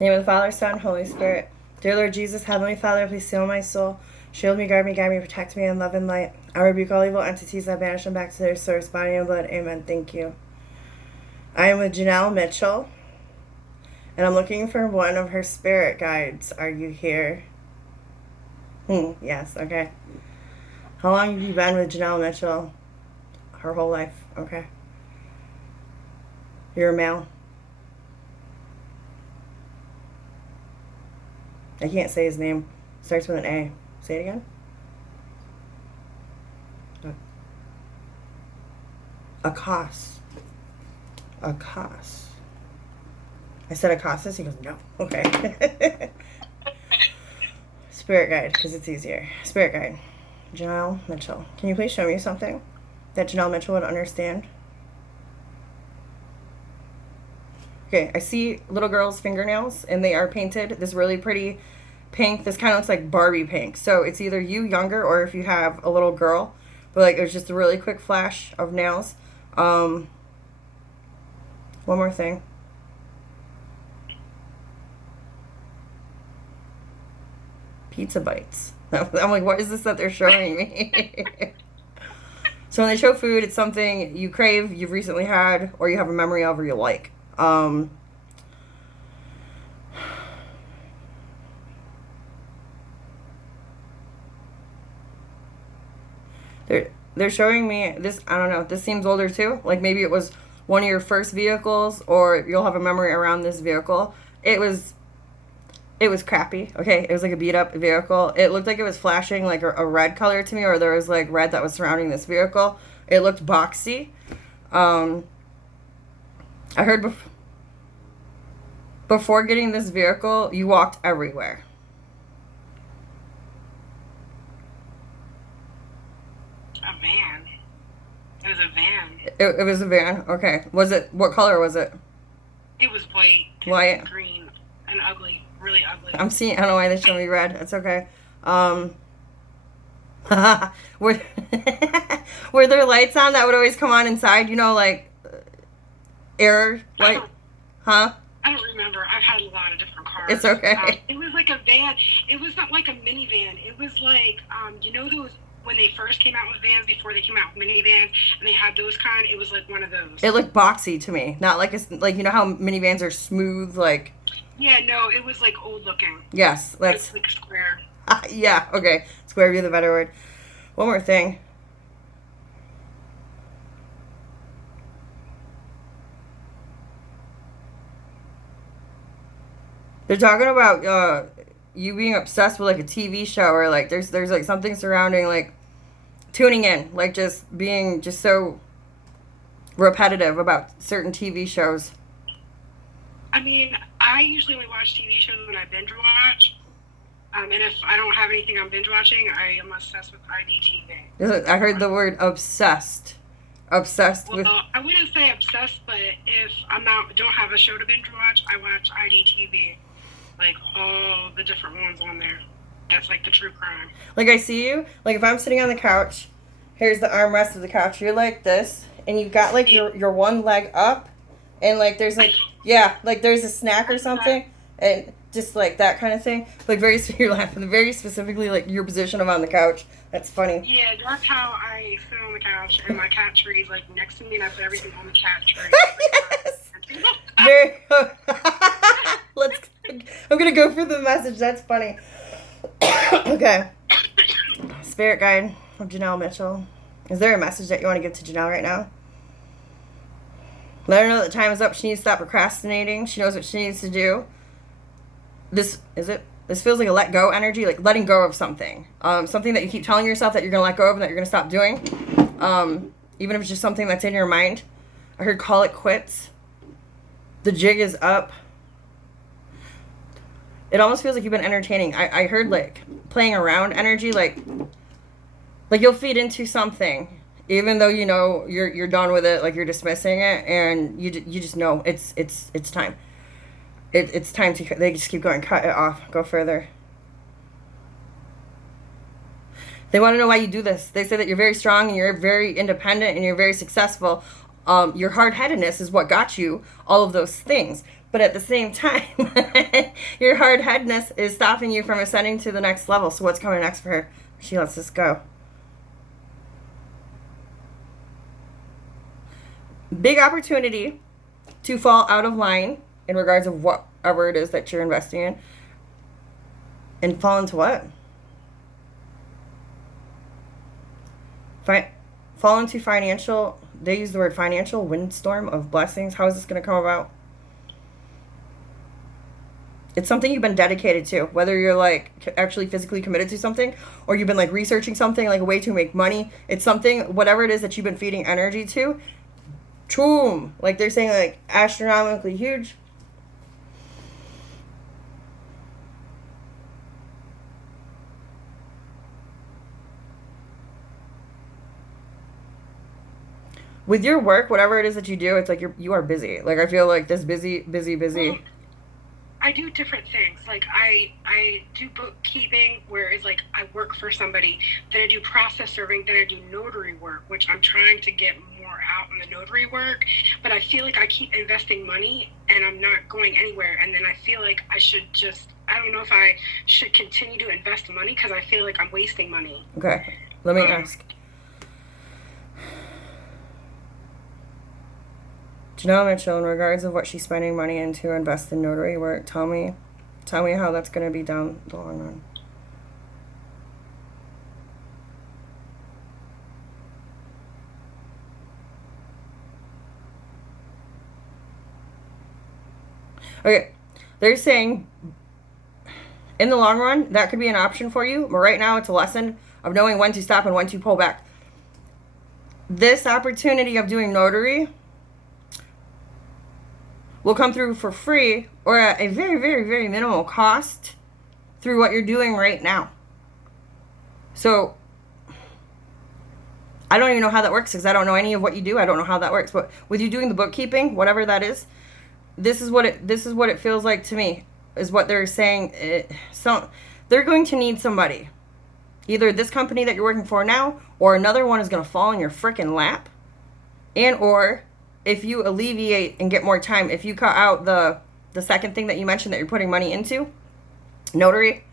In the name of the Father, Son, Holy Spirit. Dear Lord Jesus, Heavenly Father, please seal my soul. Shield me, guide me, protect me in love and light. I rebuke all evil entities that banish them back to their source, body and blood. Amen. Thank you. I am with Janelle Mitchell, and I'm looking for one of her spirit guides. Are you here? Yes, okay. How long have you been with Janelle Mitchell? Her whole life. Okay. You're a male. I can't say his name. Starts with an A. Say it again. Akos. Akos. I said Akostas. He goes, no. Okay. Spirit guide, because it's easier. Spirit guide. Janelle Mitchell. Can you please show me something that Janelle Mitchell would understand? Okay, I see little girls' fingernails, and they are painted this really pretty pink. This kind of looks like Barbie pink. So it's either you younger or if you have a little girl. But like, it was just a really quick flash of nails. One more thing. Pizza bites. I'm like, what is this that they're showing me? So when they show food, it's something you crave, you've recently had, or you have a memory of, or you like. They're showing me this. I don't know. This seems older too. Like maybe it was one of your first vehicles, or you'll have a memory around this vehicle. It was crappy. Okay, it was like a beat up vehicle. It looked like it was flashing like a red color to me, or there was like red that was surrounding this vehicle. It looked boxy. I heard before getting this vehicle, you walked everywhere. A van. It was a van. It was a van. Okay. Was it? What color was it? It was white. White. Green. And ugly. Really ugly. I'm seeing. I don't know why they show me red. It's okay. Were were there lights on that would always come on inside? You know, like air light. Huh? I don't remember. I've had a lot of different cars. It's okay. It was like a van. It was not like a minivan. It was like, you know those, when they first came out with vans, before they came out with minivans, and they had those kind, it was like one of those. It looked boxy to me. Not like like you know how minivans are smooth, like. Yeah, no, it was like old looking. Yes, that's. Like a square. Yeah, okay. Square would be the better word. One more thing. They're talking about you being obsessed with like a TV show, or like there's like something surrounding like tuning in, like just being just so repetitive about certain TV shows. I mean, I usually only watch TV shows when I binge watch. And if I don't have anything I'm binge watching, I am obsessed with IDTV. I heard the word obsessed. Obsessed with. Well, I wouldn't say obsessed, but if don't have a show to binge watch, I watch IDTV. Like all the different ones on there. That's like the true crime. Like I see you, like if I'm sitting on the couch, here's the armrest of the couch. You're like this, and you've got like your one leg up, and like there's like like there's a snack or something, and just like that kind of thing. Like you're laughing very specifically like your position of on the couch. That's funny. Yeah, that's how I sit on the couch, and my cat tree is like next to me, and I put everything on the cat tree. Yes. Very. I'm gonna go for the message. That's funny. Okay. Spirit guide of Janelle Mitchell. Is there a message that you want to give to Janelle right now? Let her know that time is up. She needs to stop procrastinating. She knows what she needs to do. This feels like a let go energy, like letting go of something. Something that you keep telling yourself that you're gonna let go of and that you're gonna stop doing. Even if it's just something that's in your mind. I heard call it quits. The jig is up. It almost feels like you've been entertaining. I heard like playing around energy, like you'll feed into something, even though you know you're done with it, like you're dismissing it, and you just know it's time. It's time to. They just keep going. Cut it off. Go further. They want to know why you do this. They say that you're very strong and you're very independent and you're very successful. Your hard-headedness is what got you all of those things. But at the same time, your hard-headedness is stopping you from ascending to the next level. So what's coming next for her? She lets this go. Big opportunity to fall out of line in regards of whatever it is that you're investing in. And fall into what? Fall into financial, they use the word financial windstorm of blessings. How is this going to come about? It's something you've been dedicated to, whether you're like actually physically committed to something or you've been like researching something like a way to make money. It's something, whatever it is that you've been feeding energy to, boom, like they're saying like astronomically huge. With your work, whatever it is that you do, it's like you are busy. Like I feel like this busy. Well, I do different things. Like I do bookkeeping, where it's like I work for somebody. Then I do process serving. Then I do notary work, which I'm trying to get more out on the notary work. But I feel like I keep investing money and I'm not going anywhere. And then I feel like I should just, I don't know if I should continue to invest money because I feel like I'm wasting money. Okay, let me ask. Janelle Mitchell, in regards of what she's spending money into invest in notary work, tell me how that's going to be down the long run. Okay, they're saying in the long run that could be an option for you, but right now it's a lesson of knowing when to stop and when to pull back. This opportunity of doing notary will come through for free or at a very, very, very minimal cost through what you're doing right now. So I don't even know how that works because I don't know any of what you do. I don't know how that works. But with you doing the bookkeeping, whatever that is, this is what it feels like to me, is what they're saying. So they're going to need somebody. Either this company that you're working for now or another one is going to fall in your freaking lap. And or if you alleviate and get more time, if you cut out the second thing that you mentioned that you're putting money into, notary,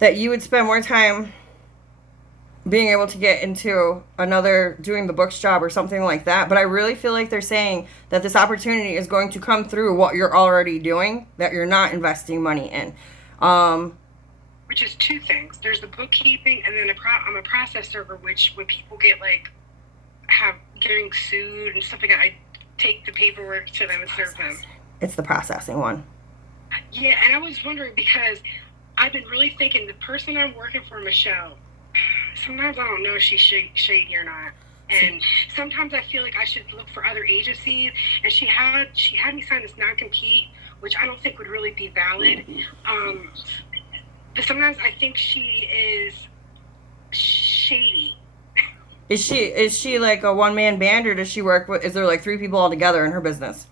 that you would spend more time being able to get into another, doing the books job or something like that. But I really feel like they're saying that this opportunity is going to come through what you're already doing, that you're not investing money in. Which is two things. There's the bookkeeping, and then I'm a process server, which when people get like getting sued and stuff like that, I take the paperwork to them and serve them. It's the processing one. Yeah, and I was wondering because I've been really thinking the person I'm working for, Michelle, sometimes I don't know if she's shady or not. And sometimes I feel like I should look for other agencies. And she had me sign this non-compete, which I don't think would really be valid. But sometimes I think she is shady. Is she like a one-man band, or does she work with, is there like 3 people all together in her business?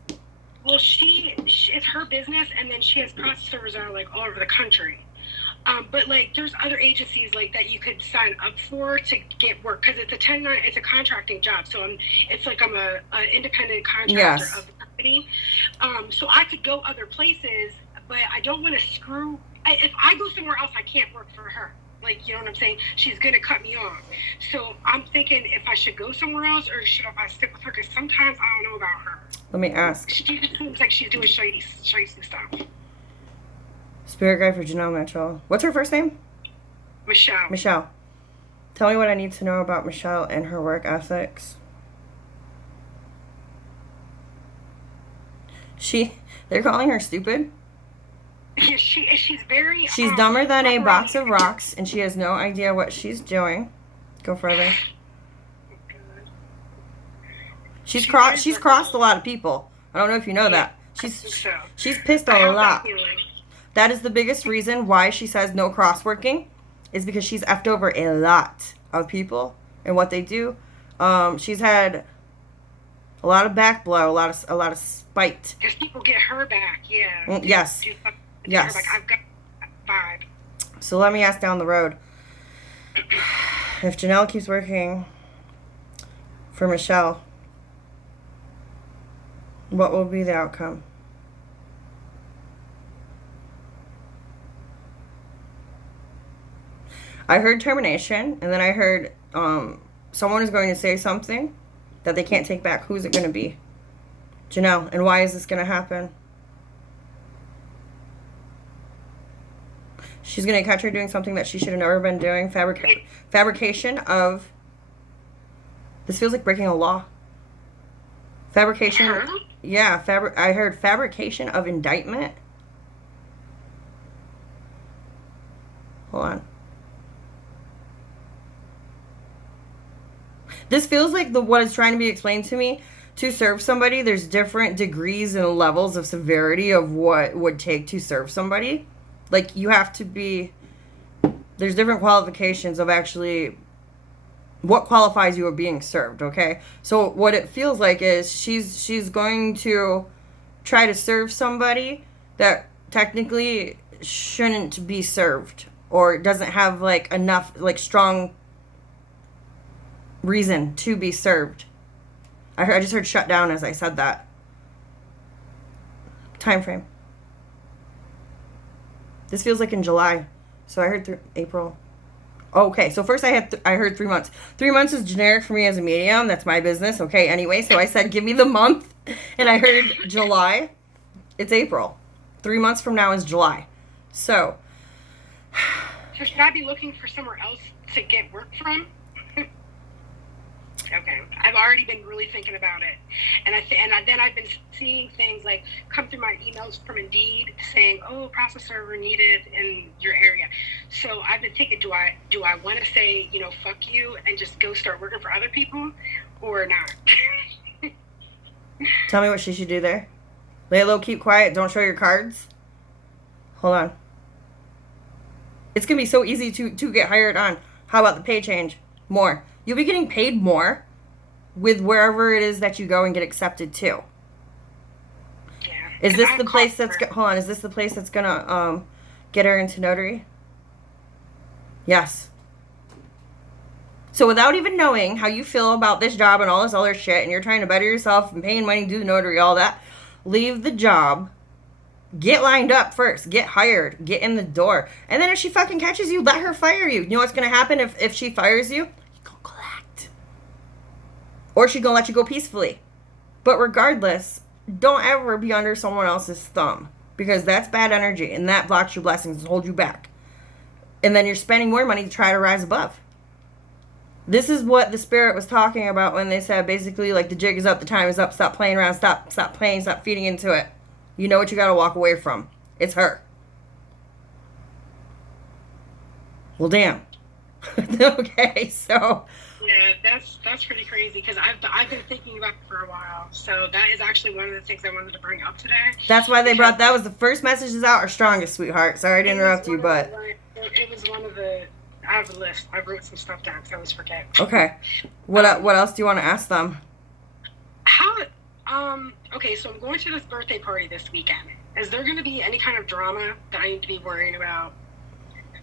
Well, it's her business, and then she has process servers that are like all over the country. But like there's other agencies like that you could sign up for to get work, because it's a contracting job. So it's like I'm a independent contractor of the company. So I could go other places, but I don't want to if I go somewhere else, I can't work for her. Like, you know what I'm saying? She's going to cut me off. So I'm thinking if I should go somewhere else or should I stick with her? Because sometimes I don't know about her. Let me ask. She just seems like she's doing shady stuff. Spirit guide for Janelle Mitchell. What's her first name? Michelle. Tell me what I need to know about Michelle and her work ethics. They're calling her stupid? Yeah, she's very... She's dumber than a box of rocks, and she has no idea what she's doing. Go further. She's crossed a lot of people. I don't know if you know that. She's pissed a lot. That is the biggest reason why she says no cross-working, is because she's effed over a lot of people and what they do. She's had a lot of back blow, a lot of spite. Because people get her back, yeah. Yes. Yes. Like, I've got that vibe. So let me ask down the road. If Janelle keeps working for Michelle, what will be the outcome? I heard termination, and then I heard someone is going to say something that they can't take back. Who's it going to be? Janelle, and why is this going to happen? She's going to catch her doing something that she should have never been doing. Fabrication of... This feels like breaking a law. Fabrication... Huh? Yeah, I heard fabrication of indictment. Hold on. This feels like what is trying to be explained to me. To serve somebody, there's different degrees and levels of severity of what would take to serve somebody. Like, you have to be... There's different qualifications of actually what qualifies you of being served, okay? So what it feels like is she's going to try to serve somebody that technically shouldn't be served or doesn't have, like, enough, like, strong reason to be served. I just heard shut down as I said that. Time frame. This feels like in July. So I heard April. Okay, so first I heard 3 months. 3 months is generic for me as a medium. That's my business. Okay, anyway, so I said give me the month. And I heard July. It's April. 3 months from now is July. So should I be looking for somewhere else to get work from? Okay, I've already been really thinking about it, and then I've been seeing things like come through my emails from Indeed saying, "Oh, process server needed in your area." So I've been thinking, do I want to say, fuck you and just go start working for other people, or not? Tell me what she should do there. Lay low, keep quiet, don't show your cards. Hold on. It's gonna be so easy to get hired on. How about the pay change? More. You'll be getting paid more with wherever it is that you go and get accepted to. Yeah. Is this the place that's hold on? Is this the place that's gonna get her into notary? Yes. So without even knowing how you feel about this job and all this other shit, and you're trying to better yourself and paying money to do the notary, all that, leave the job. Get lined up first. Get hired. Get in the door. And then if she fucking catches you, let her fire you. You know what's gonna happen if she fires you? Or she's going to let you go peacefully. But regardless, don't ever be under someone else's thumb. Because that's bad energy. And that blocks your blessings and holds you back. And then you're spending more money to try to rise above. This is what the spirit was talking about when they said basically like the jig is up, the time is up, stop playing around, stop playing, stop feeding into it. You know what you got to walk away from. It's her. Well, damn. Okay, so... Yeah, that's pretty crazy because I've been thinking about it for a while. So that is actually one of the things I wanted to bring up today. That's why they brought that was the first messages out, our strongest, sweetheart. Sorry to interrupt you, but it was one of the. I have a list. I wrote some stuff down because I always forget. Okay, what else do you want to ask them? How? Okay, so I'm going to this birthday party this weekend. Is there going to be any kind of drama that I need to be worrying about?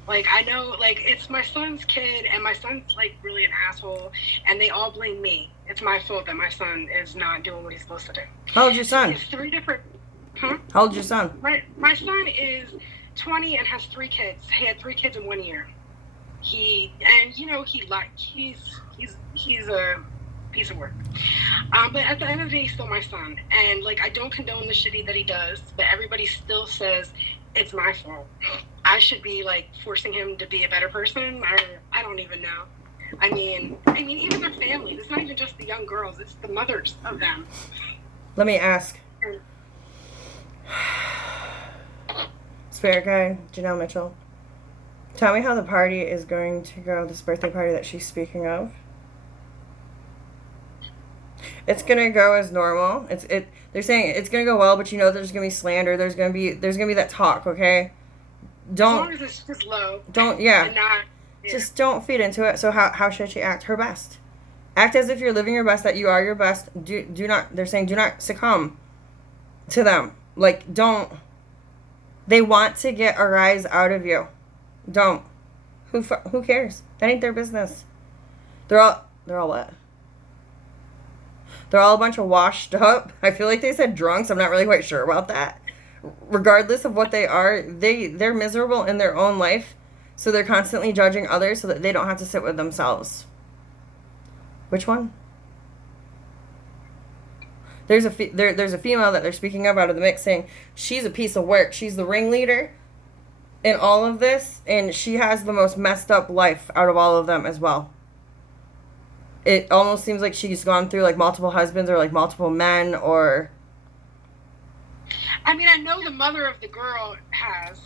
Like, I know, like, it's my son's kid, and my son's, like, really an asshole, and they all blame me. It's my fault that my son is not doing what he's supposed to do. How old's your son? It's 3 different... Huh? How old's your son? My son is 20 and has 3 kids. He had 3 kids in 1 year. He's a piece of work. But at the end of the day, he's still my son. And, like, I don't condone the shitty that he does, but everybody still says it's my fault. I should be, like, forcing him to be a better person, or I don't even know. I mean, even their family. It's not even just the young girls. It's the mothers of them. Let me ask. Spirit guide, Janelle Mitchell. Tell me how the party is going to go, this birthday party that she's speaking of. It's gonna go as normal. They're saying it's gonna go well, but you know there's gonna be slander. There's gonna be that talk. Okay, don't. As long as it's just low. Don't Just don't feed into it. So how should she act? Her best. Act as if you're living your best. That you are your best. Do not. They're saying do not succumb to them. Like don't. They want to get a rise out of you. Don't. Who cares? That ain't their business. They're all what? They're all a bunch of washed up. I feel like they said drunks. I'm not really quite sure about that. Regardless of what they are, they're miserable in their own life. So they're constantly judging others so that they don't have to sit with themselves. Which one? There's a female that they're speaking of out of the mix saying she's a piece of work. She's the ringleader in all of this, and she has the most messed up life out of all of them as well. It almost seems like she's gone through like multiple husbands or like multiple men or... I mean, I know the mother of the girl has.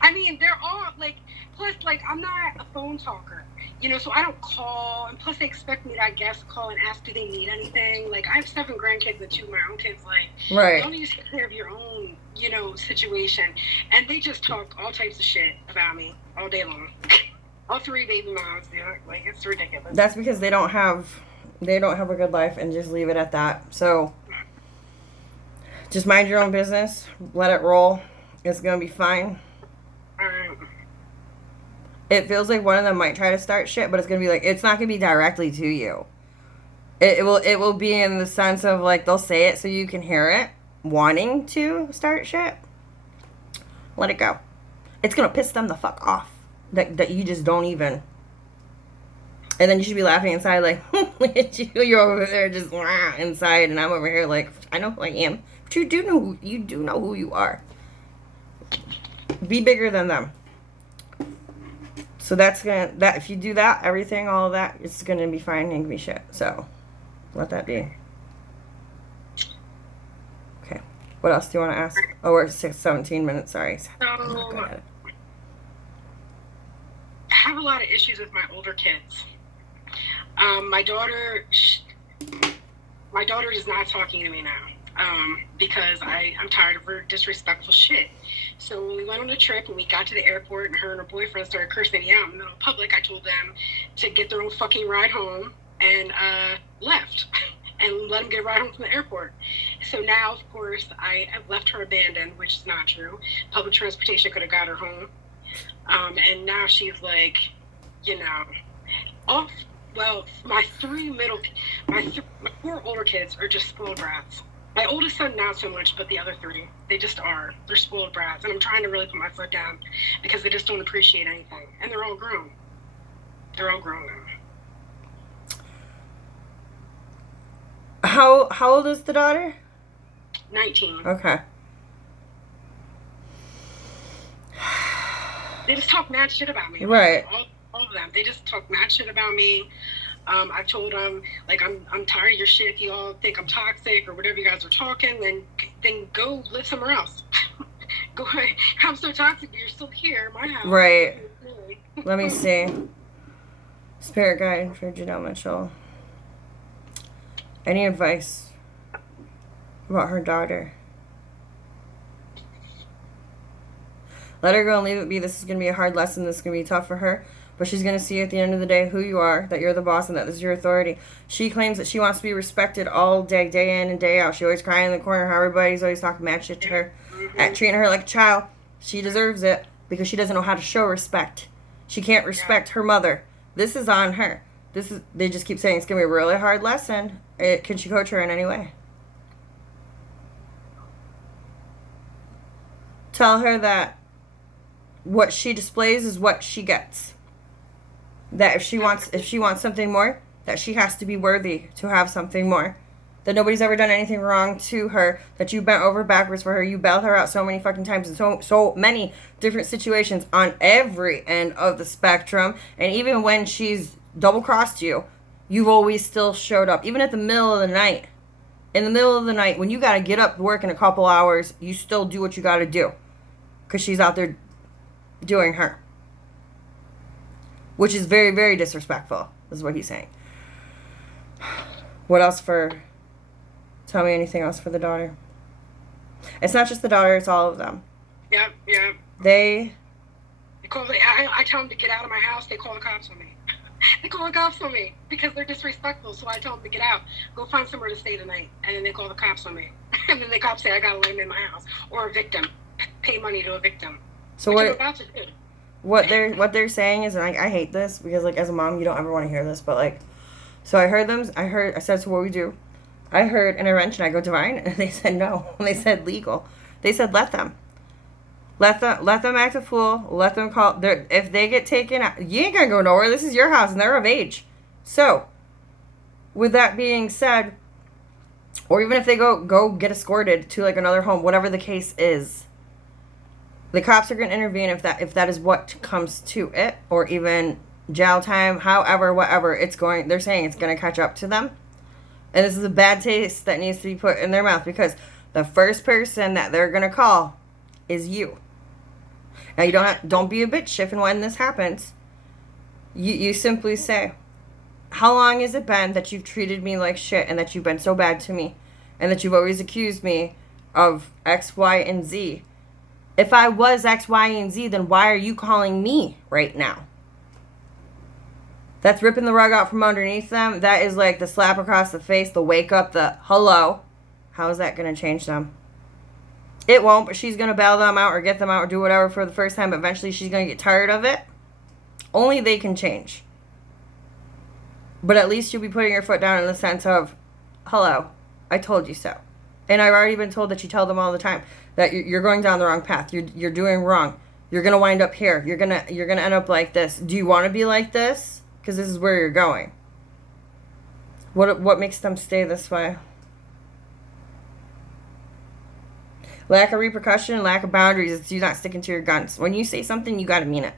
I mean, they're all like, plus, like, I'm not a phone talker, you know, so I don't call. And plus, they expect me to, I guess, call and ask, do they need anything? Like, I have 7 grandkids and 2 of my own kids. Like, right. You need to take care of your own, you know, situation. And they just talk all types of shit about me all day long. All 3 baby moms, you know, like, it's ridiculous. That's because they don't have a good life, and just leave it at that. So just mind your own business. Let it roll. It's going to be fine. It feels like one of them might try to start shit, but it's going to be like, it's not going to be directly to you. It will be in the sense of like, they'll say it so you can hear it, wanting to start shit. Let it go. It's going to piss them the fuck off. That you just don't even. And then you should be laughing inside like, look at you. You're over there just inside, and I'm over here like, I know who I am. But you do know who you are. Be bigger than them. So if you do that, everything, all of that, it's gonna be fine and be shit. So let that be. Okay. What else do you want to ask? Oh, we're 17 minutes. Sorry. So, I have a lot of issues with my older kids. My daughter is not talking to me now. Because I'm tired of her disrespectful shit. So when we went on a trip and we got to the airport and her and her boyfriend started cursing me out in the middle of public, I told them to get their own fucking ride home and left and let them get a ride home from the airport. So now, of course, I have left her abandoned, which is not true. Public transportation could have got her home. And now she's like, you know, off. Well, my 4 older kids are just spoiled brats. My oldest son, not so much, but the other 3, they just are. They're spoiled brats. And I'm trying to really put my foot down because they just don't appreciate anything. And they're all grown. They're all grown now. How old is the daughter? 19. Okay. They just talk mad shit about me. Right. All of them. They just talk mad shit about me. I've told them, like, I'm tired of your shit. If you all think I'm toxic or whatever you guys are talking, then go live somewhere else. Go ahead. I'm so toxic, but you're still here in my house. Right. Let me see. Spirit guide for Janelle Mitchell. Any advice about her daughter? Let her go and leave it be. This is going to be a hard lesson. This is going to be tough for her. But she's going to see at the end of the day who you are, that you're the boss, and that this is your authority. She claims that she wants to be respected all day, day in and day out. She always crying in the corner. How everybody's always talking mad shit to her. At treating her like a child. She deserves it because she doesn't know how to show respect. She can't respect her mother. This is on her. They just keep saying it's going to be a really hard lesson. Can she coach her in any way? Tell her that what she displays is what she gets. That if she wants something more, that she has to be worthy to have something more. That nobody's ever done anything wrong to her. That you bent over backwards for her. You bailed her out so many fucking times in so many different situations on every end of the spectrum. And even when she's double-crossed you, you've always still showed up. Even at the middle of the night. In the middle of the night, when you got to get up to work in a couple hours, you still do what you got to do. Because she's out there doing her. Which is very, very disrespectful, is what he's saying. What else tell me anything else for the daughter. It's not just the daughter, it's all of them. Yep. They I tell them to get out of my house, they call the cops on me. They call the cops on me because they're disrespectful, so I tell them to get out, go find somewhere to stay tonight, and then they call the cops on me. And then the cops say I gotta let them in my house, or a victim, pay money to a victim. So what? About to do. What they're saying is, and I hate this because like as a mom you don't ever want to hear this, but like, so I said, so what we do? I heard intervention. I go divine, and they said no. And they said legal. They said let them. Let them act a fool. Let them call. If they get taken out, you ain't gonna go nowhere. This is your house, and they're of age. So, with that being said, or even if they go get escorted to like another home, whatever the case is, the cops are gonna intervene if that is what comes to it, or even jail time. However, whatever it's going, they're saying it's gonna catch up to them, and this is a bad taste that needs to be put in their mouth because the first person that they're gonna call is you. Now you don't be a bitch if and when this happens. You simply say, how long has it been that you've treated me like shit and that you've been so bad to me and that you've always accused me of X, Y, and Z? If I was X, Y, and Z, then why are you calling me right now? That's ripping the rug out from underneath them. That is like the slap across the face, the wake up, the hello. How is that going to change them? It won't, but she's going to bail them out or get them out or do whatever for the first time. But eventually she's going to get tired of it. Only they can change. But at least you'll be putting your foot down in the sense of, hello, I told you so. And I've already been told that you tell them all the time that you're going down the wrong path. You're doing wrong. You're going to wind up here. You're going to end up like this. Do you want to be like this? Because this is where you're going. What makes them stay this way? Lack of repercussion, lack of boundaries. It's you not sticking to your guns. When you say something, you got to mean it.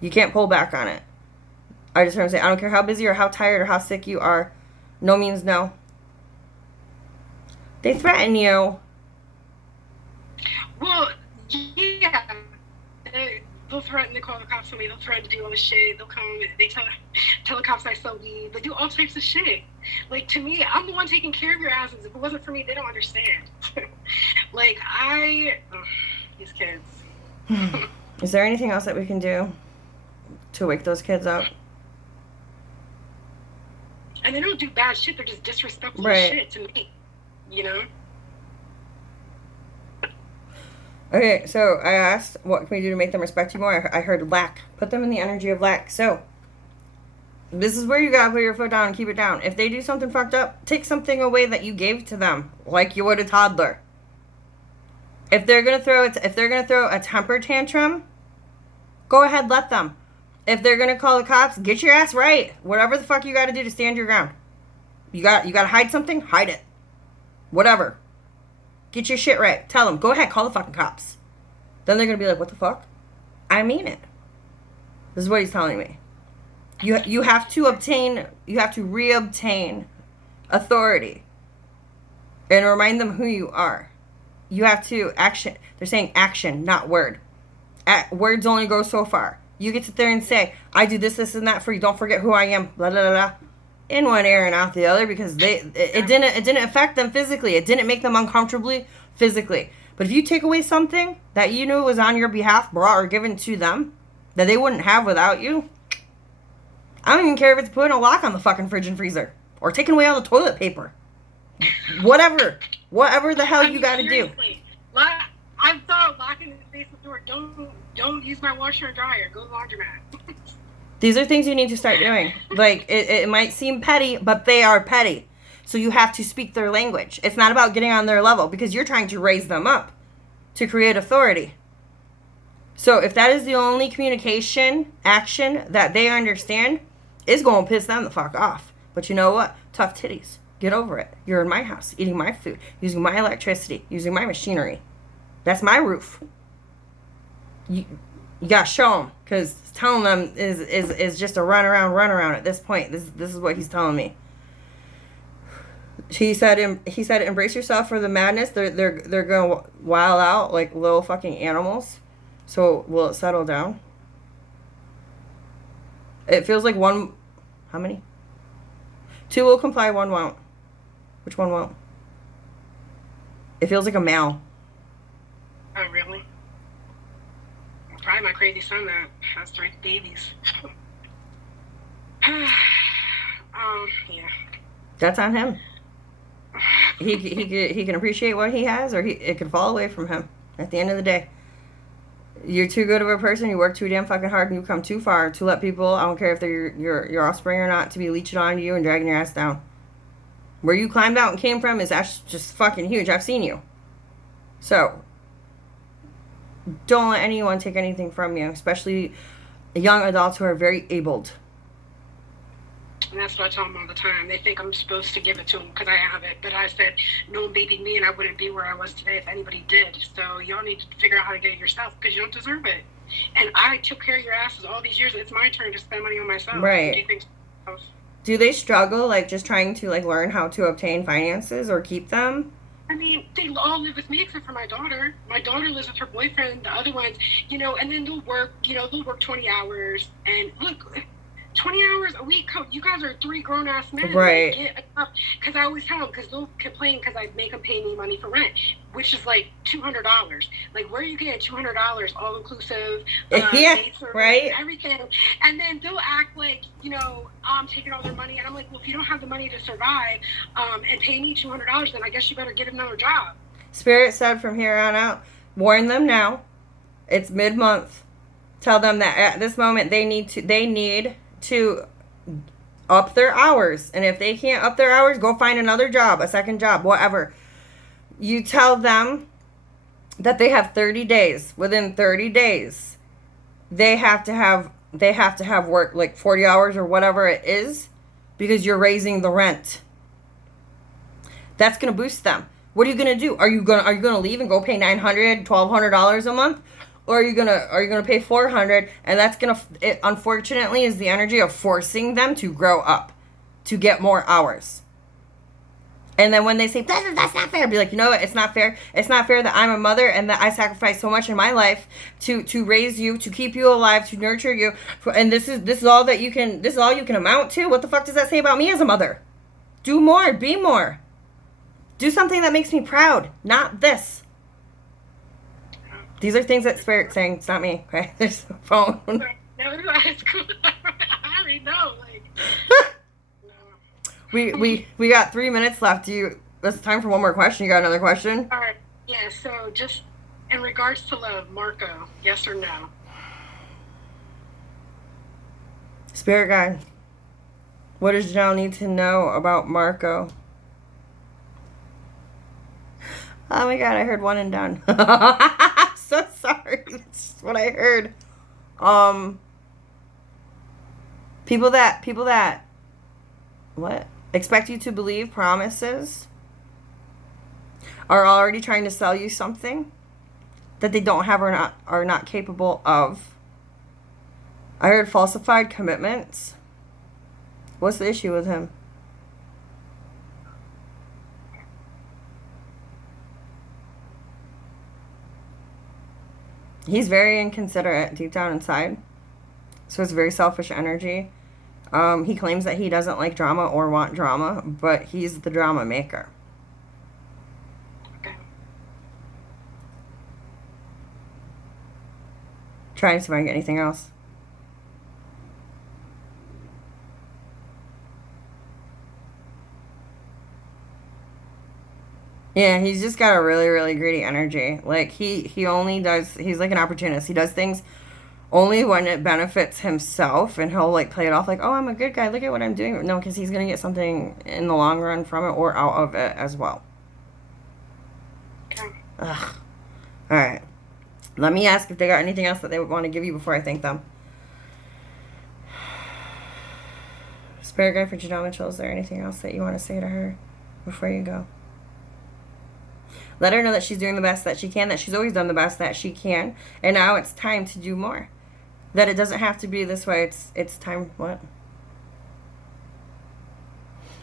You can't pull back on it. I just want to say, I don't care how busy or how tired or how sick you are. No means no. They threaten you. Well, yeah. They'll threaten to call the cops on me. They'll threaten to do all this shit. They'll come. They tell the cops I sell weed. They do all types of shit. Like, to me, I'm the one taking care of your asses. If it wasn't for me, they don't understand. Like, these kids. Is there anything else that we can do to wake those kids up? And they don't do bad shit. They're just disrespectful shit to me. You know? Okay, so I asked, what can we do to make them respect you more? I heard lack. Put them in the energy of lack. So, this is where you gotta put your foot down and keep it down. If they do something fucked up, take something away that you gave to them, like you would a toddler. If they're gonna throw a temper tantrum, go ahead, let them. If they're gonna call the cops, get your ass right. Whatever the fuck you gotta do to stand your ground. You gotta hide something, hide it. Whatever. Get your shit right. Tell them, go ahead, call the fucking cops. Then they're going to be like, what the fuck? I mean it. This is what he's telling me. You have to reobtain authority and remind them who you are. You have to action. They're saying action, not word. Words only go so far. You get to sit there and say, I do this, this, and that for you. Don't forget who I am. Blah, blah, blah, blah. In one ear and out the other, because it didn't affect them physically. It didn't make them uncomfortably physically. But if you take away something that you knew was on your behalf, brought or given to them, that they wouldn't have without you, I don't even care if it's putting a lock on the fucking fridge and freezer or taking away all the toilet paper. Whatever the hell you got to do. I thought locking the basement door. Don't use my washer and dryer. Go to the laundromat. These are things you need to start doing. Like, it might seem petty, but they are petty. So you have to speak their language. It's not about getting on their level because you're trying to raise them up to create authority. So if that is the only communication action that they understand, it's going to piss them the fuck off. But you know what? Tough titties. Get over it. You're in my house, eating my food, using my electricity, using my machinery. That's my roof. You gotta show them, because telling them is just a run around at this point. This is what he's telling me. He said embrace yourself for the madness. They're gonna wild out like little fucking animals. So will it settle down? It feels like one. How many? 2 will comply, 1 won't. Which one won't? It feels like a male. Oh, really? Probably my crazy son that has 3 babies. Yeah. That's on him. He can appreciate what he has, or it can fall away from him. At the end of the day, you're too good of a person. You work too damn fucking hard, and you come too far to let people. I don't care if they're your offspring or not, to be leeching on you and dragging your ass down. Where you climbed out and came from is actually just fucking huge. I've seen you. So don't let anyone take anything from you, especially young adults who are very abled. And that's what I tell them all the time. They think I'm supposed to give it to them because I have it. But I said, no one babied me and I wouldn't be where I was today if anybody did. So y'all need to figure out how to get it yourself because you don't deserve it. And I took care of your asses all these years. It's my turn to spend money on myself. Right. Do they struggle, like, just trying to, like, learn how to obtain finances or keep them? I mean, they all live with me except for my daughter. My daughter lives with her boyfriend. The other ones, and then they'll work, they'll work 20 hours. And look, 20 hours a week, you guys are 3 grown-ass men. Right. Because I always tell them, because they'll complain because I make them pay me money for rent, which is like $200. Like, where are you getting $200, all-inclusive, yeah, right? Everything. And then they'll act like, I'm taking all their money. And I'm like, well, if you don't have the money to survive and pay me $200, then I guess you better get another job. Spirit said from here on out, warn them now. It's mid-month. Tell them that at this moment they need to up their hours, and if they can't up their hours, go find another job, a second job, whatever. You tell them that they have 30 days. Within 30 days they have to have work like 40 hours or whatever it is, because you're raising the rent. That's going to boost them. What are you going to do? Are you going to leave and go pay $900, $1,200 a month? Or are you gonna pay $400, and that's it unfortunately is the energy of forcing them to grow up, to get more hours. And then when they say that's not fair, be like, you know what? It's not fair. It's not fair that I'm a mother and that I sacrificed so much in my life to raise you, to keep you alive, to nurture you, and this is all that you can. This is all you can amount to. What the fuck does that say about me as a mother? Do more. Be more. Do something that makes me proud. Not this. These are things that Spirit's saying. It's not me. Okay, there's a phone. No, it's cool. I already know. No. We got 3 minutes left. It's time for one more question. You got another question? All right. Yeah. So just in regards to love, Marco, yes or no? Spirit guide, what does Janelle need to know about Marco? Oh my God, I heard one and done. So sorry. That's just what I heard. People that what? Expect you to believe promises are already trying to sell you something that they don't have or are not capable of. I heard falsified commitments. What's the issue with him? He's very inconsiderate deep down inside. So it's very selfish energy. He claims that he doesn't like drama or want drama, but he's the drama maker. Okay. Trying to see if I can get anything else. Yeah, he's just got a really, really greedy energy. Like, he's like an opportunist. He does things only when it benefits himself, and he'll, like, play it off like, oh, I'm a good guy, look at what I'm doing. No, because he's going to get something in the long run from it or out of it as well. Okay. Ugh. All right. Let me ask if they got anything else that they would want to give you before I thank them. Spirit guide for Janelle Mitchell, is there anything else that you want to say to her before you go? Let her know that she's doing the best that she can, that she's always done the best that she can, and now it's time to do more. That it doesn't have to be this way. It's time, what?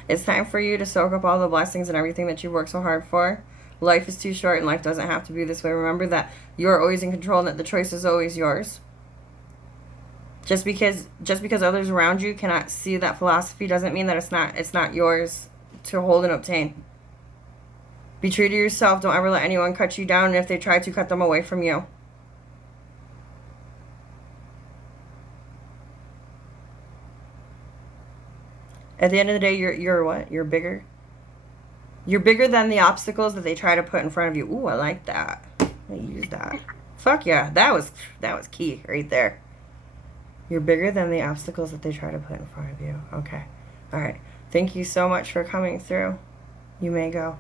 It's time for you to soak up all the blessings and everything that you worked so hard for. Life is too short, and life doesn't have to be this way. Remember that you're always in control and that the choice is always yours. Just because others around you cannot see that philosophy doesn't mean that it's not yours to hold and obtain. Be true to yourself. Don't ever let anyone cut you down, and if they try to, cut them away from you. At the end of the day, you're what? You're bigger. You're bigger than the obstacles that they try to put in front of you. Ooh, I like that. I use that. Fuck yeah, that was key right there. You're bigger than the obstacles that they try to put in front of you. Okay. All right. Thank you so much for coming through. You may go.